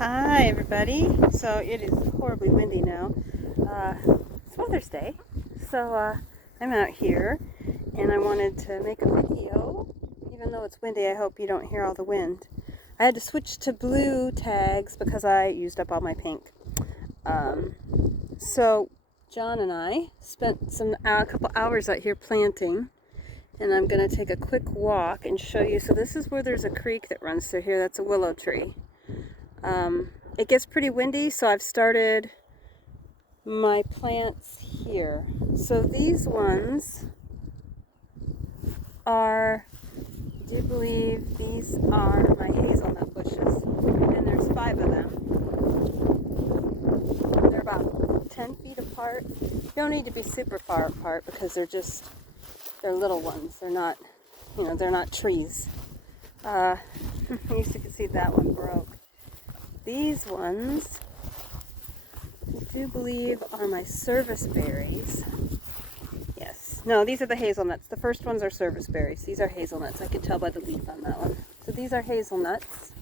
Hi everybody. So it is horribly windy now. It's Mother's Day. So I'm out here and I wanted to make a video. Even though it's windy, I hope you don't hear all the wind. I had to switch to blue tags because I used up all my pink. So John and I spent a couple hours out here planting, and I'm going to take a quick walk and show you. So this is where there's a creek that runs through here. That's a willow tree. It gets pretty windy, so I've started my plants here. So these ones are, I do believe these are my hazelnut bushes, and there's 5 of them. They're about 10 feet apart. You don't need to be super far apart because they're little ones. They're not, they're not trees. You can see that one broke. These ones, I do believe, are my service berries. Yes. No, these are the hazelnuts. The first ones are service berries. These are hazelnuts. I could tell by the leaf on that one. So these are hazelnuts.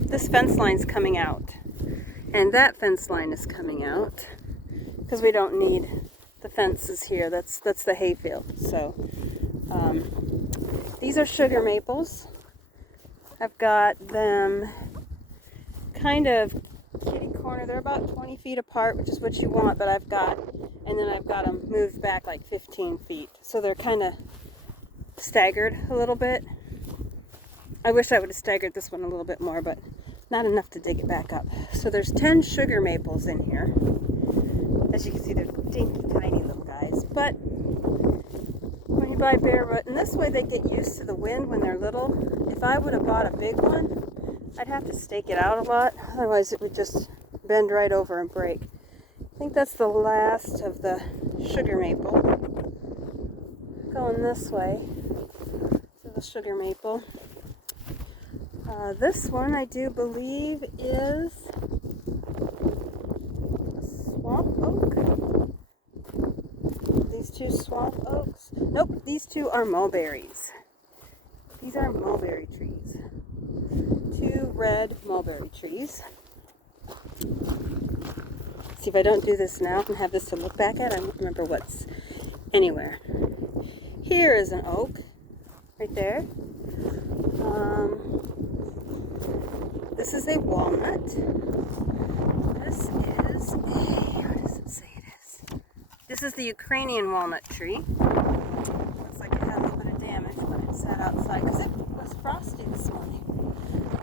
This fence line's coming out. And that fence line is coming out because we don't need the fences here. That's the hayfield. So these are sugar maples. I've got them kind of kitty corner. They're about 20 feet apart, which is what you want, but I've got them moved back like 15 feet. So they're kind of staggered a little bit. I wish I would have staggered this one a little bit more, but not enough to dig it back up. So there's 10 sugar maples in here. As you can see, they're dinky, tiny little guys. But when you buy bare root, and this way they get used to the wind when they're little. If I would have bought a big one, I'd have to stake it out a lot. Otherwise it would just bend right over and break. I think that's the last of the sugar maple. Going this way to the sugar maple. This one I do believe is swamp oak. These 2 swamp oaks. Nope, these 2 are mulberries. These are mulberry trees. 2 red mulberry trees. See, if I don't do this now and have this to look back at, I don't remember what's anywhere. Here is an oak, right there. This is a walnut. This is what does it say it is? This is the Ukrainian walnut tree. Looks like it had a little bit of damage when it sat outside because it was frosty this morning.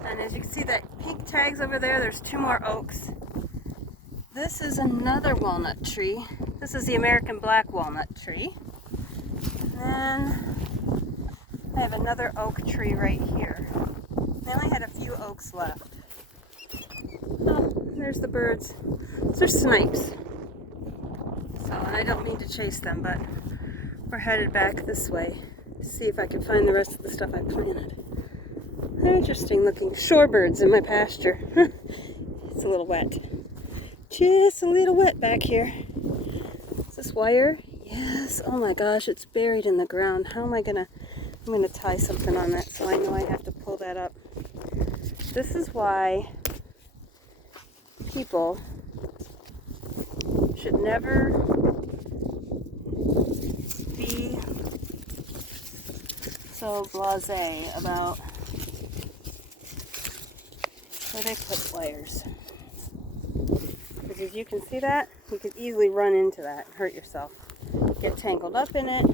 And as you can see, that pink tags over there, there's 2 more oaks. This is another walnut tree. This is the American black walnut tree. And then I have another oak tree right here. I only had a few oaks left. Oh, there's the birds. Those are snipes. So, and I don't mean to chase them, but we're headed back this way to see if I can find the rest of the stuff I planted. They're interesting looking shorebirds in my pasture. It's a little wet. Just a little wet back here. Is this wire? Yes. Oh my gosh, it's buried in the ground. How am I gonna... I'm gonna tie something on that so I know I have to pull that up. This is why people should never be so blasé about where they put wires. Because as you can see that, you could easily run into that and hurt yourself. Get tangled up in it.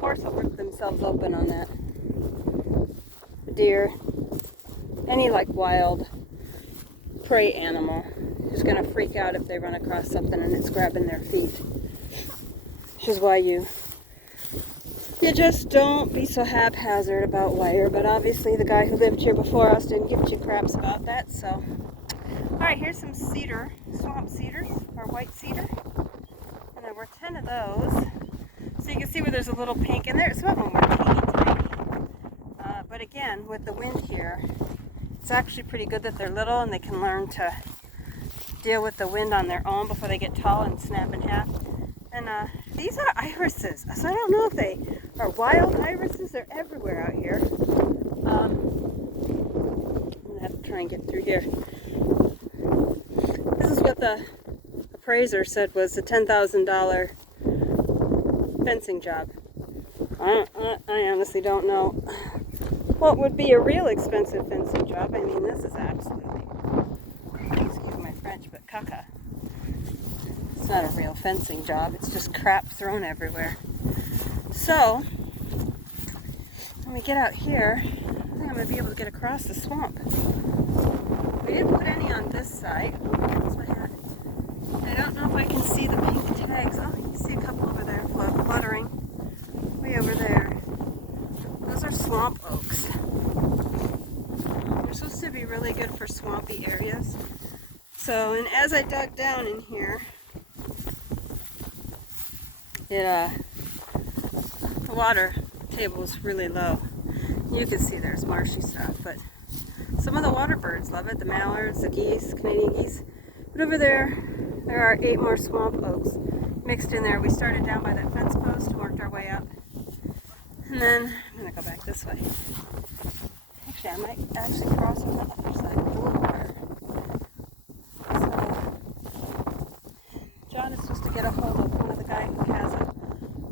Horse will rip themselves open on that. A deer, any like wild prey animal is going to freak out if they run across something and it's grabbing their feet. Which is why you just don't be so haphazard about wire. But obviously the guy who lived here before us didn't give 2 craps about that. So, alright, here's some cedar, swamp cedars, or white cedar. And there were 10 of those. So you can see where there's a little pink in there. Some of them were teeny tiny. But again, with the wind here, it's actually pretty good that they're little and they can learn to deal with the wind on their own before they get tall and snap in half. And these are irises. So I don't know if they are wild irises. They're everywhere out here. try and get through here. This is what the appraiser said was a $10,000 fencing job. I honestly don't know what would be a real expensive fencing job. I mean, this is absolutely, excuse my French, but caca. It's not a real fencing job. It's just crap thrown everywhere. So, when we get out here, I think I'm going to be able to get across the swamp. We didn't put any on this side. Oh, that's my hat. I don't know if I can see the pink tags. Oh, you can see a couple over there fluttering. Way over there. Those are swamp oaks. They're supposed to be really good for swampy areas. So, and as I dug down in here, the water table was really low. You can see there's marshy stuff, but some of the water birds love it. The mallards, the geese, Canadian geese. But over there are 8 more swamp oaks mixed in there. We started down by that fence post and worked our way up. And then I'm going to go back this way. Actually, I might actually cross on the other side of the boulevard. So, John is supposed to get a hold of one of the guys who has a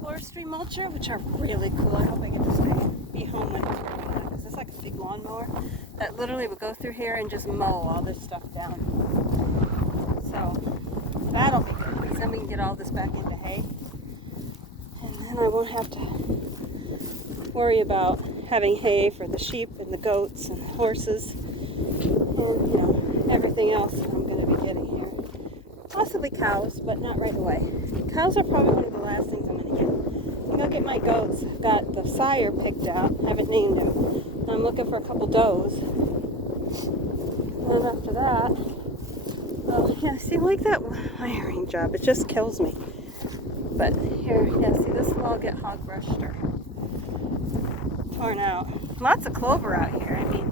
forestry mulcher, which are really cool. I hope I get to be home when it's working on it, because it's like a big lawnmower that literally would go through here and just mow all this stuff down. So, that'll be good, because then we can get all this back into hay. And then I won't have to worry about having hay for the sheep and the goats and the horses and, you know, everything else that I'm going to be getting here. Possibly cows, but not right away. Cows are probably one of the last things I'm going to get. I'm going to get my goats. I've got the sire picked out. Haven't named him. I'm looking for a couple does. And after that, well, yeah, see, like that wiring job, it just kills me. But here, yeah, see, this will all get hog brushed or torn out. Lots of clover out here. I mean,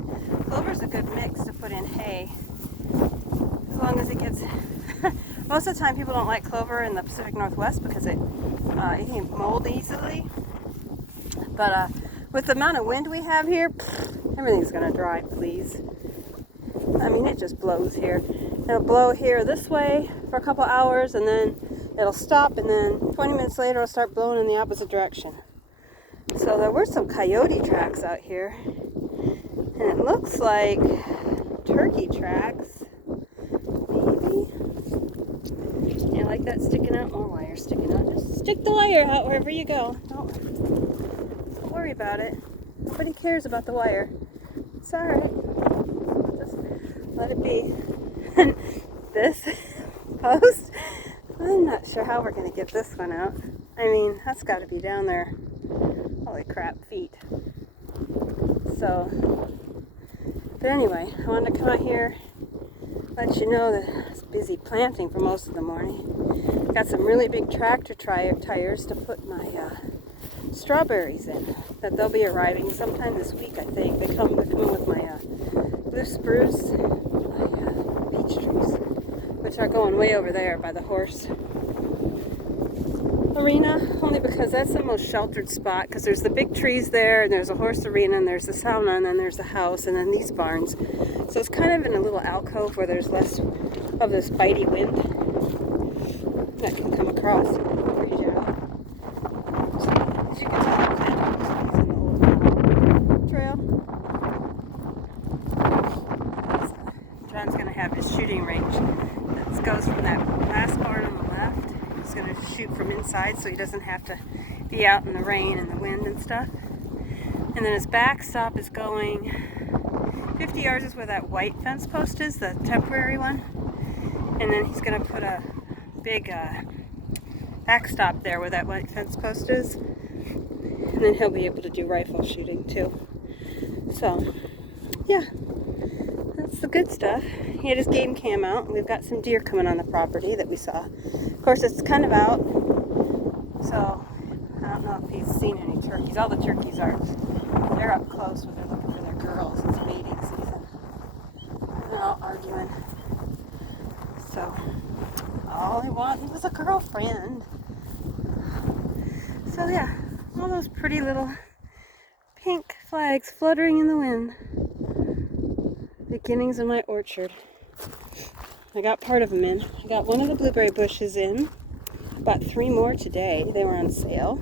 clover's a good mix to put in hay. As long as it gets... Most of the time people don't like clover in the Pacific Northwest because it can mold easily. But with the amount of wind we have here, everything's going to dry, please. I mean, it just blows here. It'll blow here this way for a couple hours, and then it'll stop, and then 20 minutes later it'll start blowing in the opposite direction. So there were some coyote tracks out here, and it looks like turkey tracks, maybe. Yeah, like that sticking out, more wire sticking out. Just stick the wire out wherever you go. Don't worry about it. Nobody cares about the wire. It's alright. Just let it be. This post, I'm not sure how we're going to get this one out. I mean, that's got to be down there. Holy crap, feet. So, but anyway, I wanted to come out here, let you know that I was busy planting for most of the morning. Got some really big tractor tires to put my strawberries in. That they'll be arriving sometime this week, I think. They're coming with my blue spruce, my peach trees, which are going way over there by the horse arena, only because that's the most sheltered spot, because there's the big trees there, and there's a horse arena, and there's the sauna, and then there's the house, and then these barns. So it's kind of in a little alcove where there's less of this bitey wind that can come across and freeze you out. So, as you can tell, it's in the old trail. So John's going to have his shooting range that goes from that last barn on the left. He's going to shoot from inside so he doesn't have to be out in the rain and the wind and stuff. And then his backstop is going 50 yards is where that white fence post is, the temporary one. And then he's going to put a big backstop there where that white fence post is. And then he'll be able to do rifle shooting too. So, yeah. That's the good stuff. He had his game cam out. We've got some deer coming on the property that we saw. Of course, it's kind of out, so I don't know if he's seen any turkeys. All the turkeys they're up close when they're looking for their girls. It's mating season. They're all arguing. So, all I wanted was a girlfriend. So yeah, all those pretty little pink flags fluttering in the wind. Beginnings of my orchard. I got part of them in. I got one of the blueberry bushes in. I bought 3 more today. They were on sale.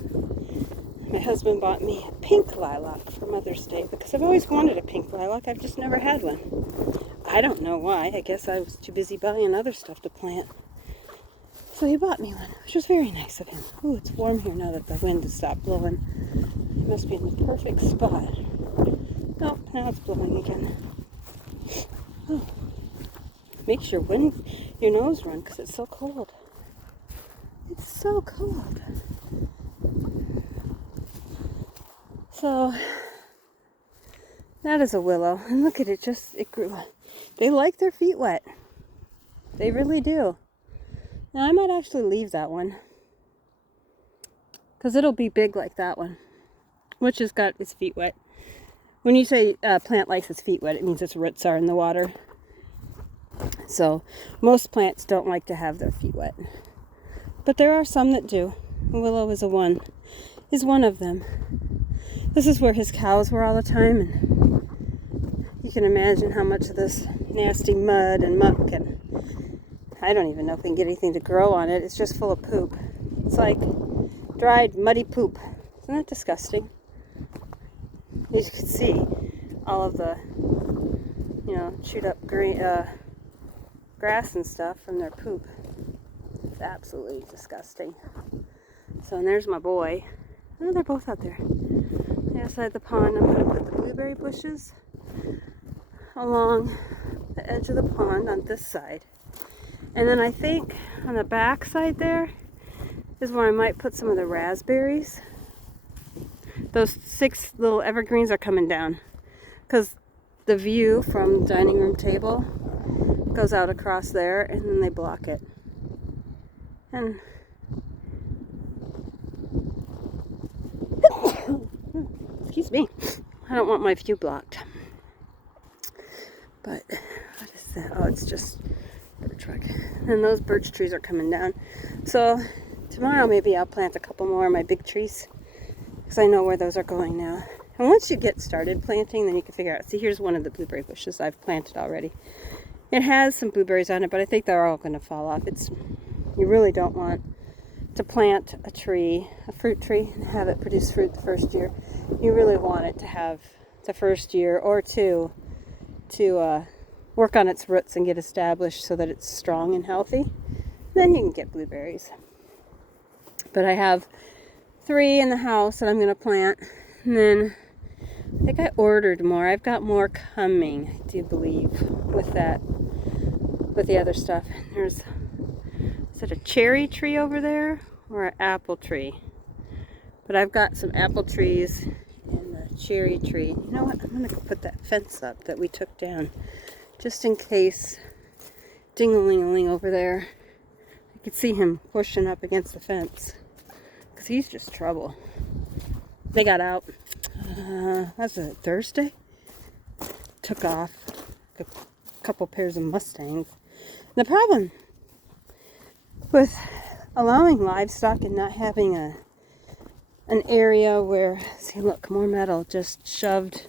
My husband bought me a pink lilac for Mother's Day because I've always wanted a pink lilac. I've just never had one. I don't know why. I guess I was too busy buying other stuff to plant. So he bought me one, which was very nice of him. Ooh, it's warm here now that the wind has stopped blowing. It must be in the perfect spot. Oh, now it's blowing again. Oh. Makes your nose run because it's so cold. It's so cold. So that is a willow, and look at it, it grew. They like their feet wet. They really do. Now I might actually leave that one because it'll be big like that one, which has got its feet wet. When you say plant likes its feet wet, it means its roots are in the water. So most plants don't like to have their feet wet, but there are some that do. Willow is one of them. This is where his cows were all the time, and you can imagine how much of this nasty mud and muck, and I don't even know if we can get anything to grow on it. It's just full of poop. It's like dried, muddy poop. Isn't that disgusting? You can see all of the, chewed up green, grass and stuff from their poop. It's absolutely disgusting. So, and there's my boy. Oh, they're both out there. Outside the pond, I'm going to put the blueberry bushes along the edge of the pond on this side. And then I think on the back side there is where I might put some of the raspberries. Those 6 little evergreens are coming down because the view from the dining room table goes out across there, and then they block it. And excuse me, I don't want my view blocked. But what is that? Oh, it's just birch bark. And those birch trees are coming down. So tomorrow maybe I'll plant a couple more of my big trees because I know where those are going now. And once you get started planting, then you can figure out. See, here's one of the blueberry bushes I've planted already. It has some blueberries on it, but I think they're all going to fall off. You really don't want to plant a tree, a fruit tree, and have it produce fruit the first year. You really want it to have the first year or two to work on its roots and get established so that it's strong and healthy. Then you can get blueberries. But I have 3 in the house that I'm going to plant. And then I think I ordered more. I've got more coming, I do believe, with the other stuff. Is it a cherry tree over there or an apple tree? But I've got some apple trees and a cherry tree. You know what? I'm going to go put that fence up that we took down just in case Ding-a-ling-a-ling over there. I could see him pushing up against the fence because he's just trouble. They got out. Was it Thursday? Took off a couple pairs of Mustangs. The problem with allowing livestock and not having an area where, see, look, more metal just shoved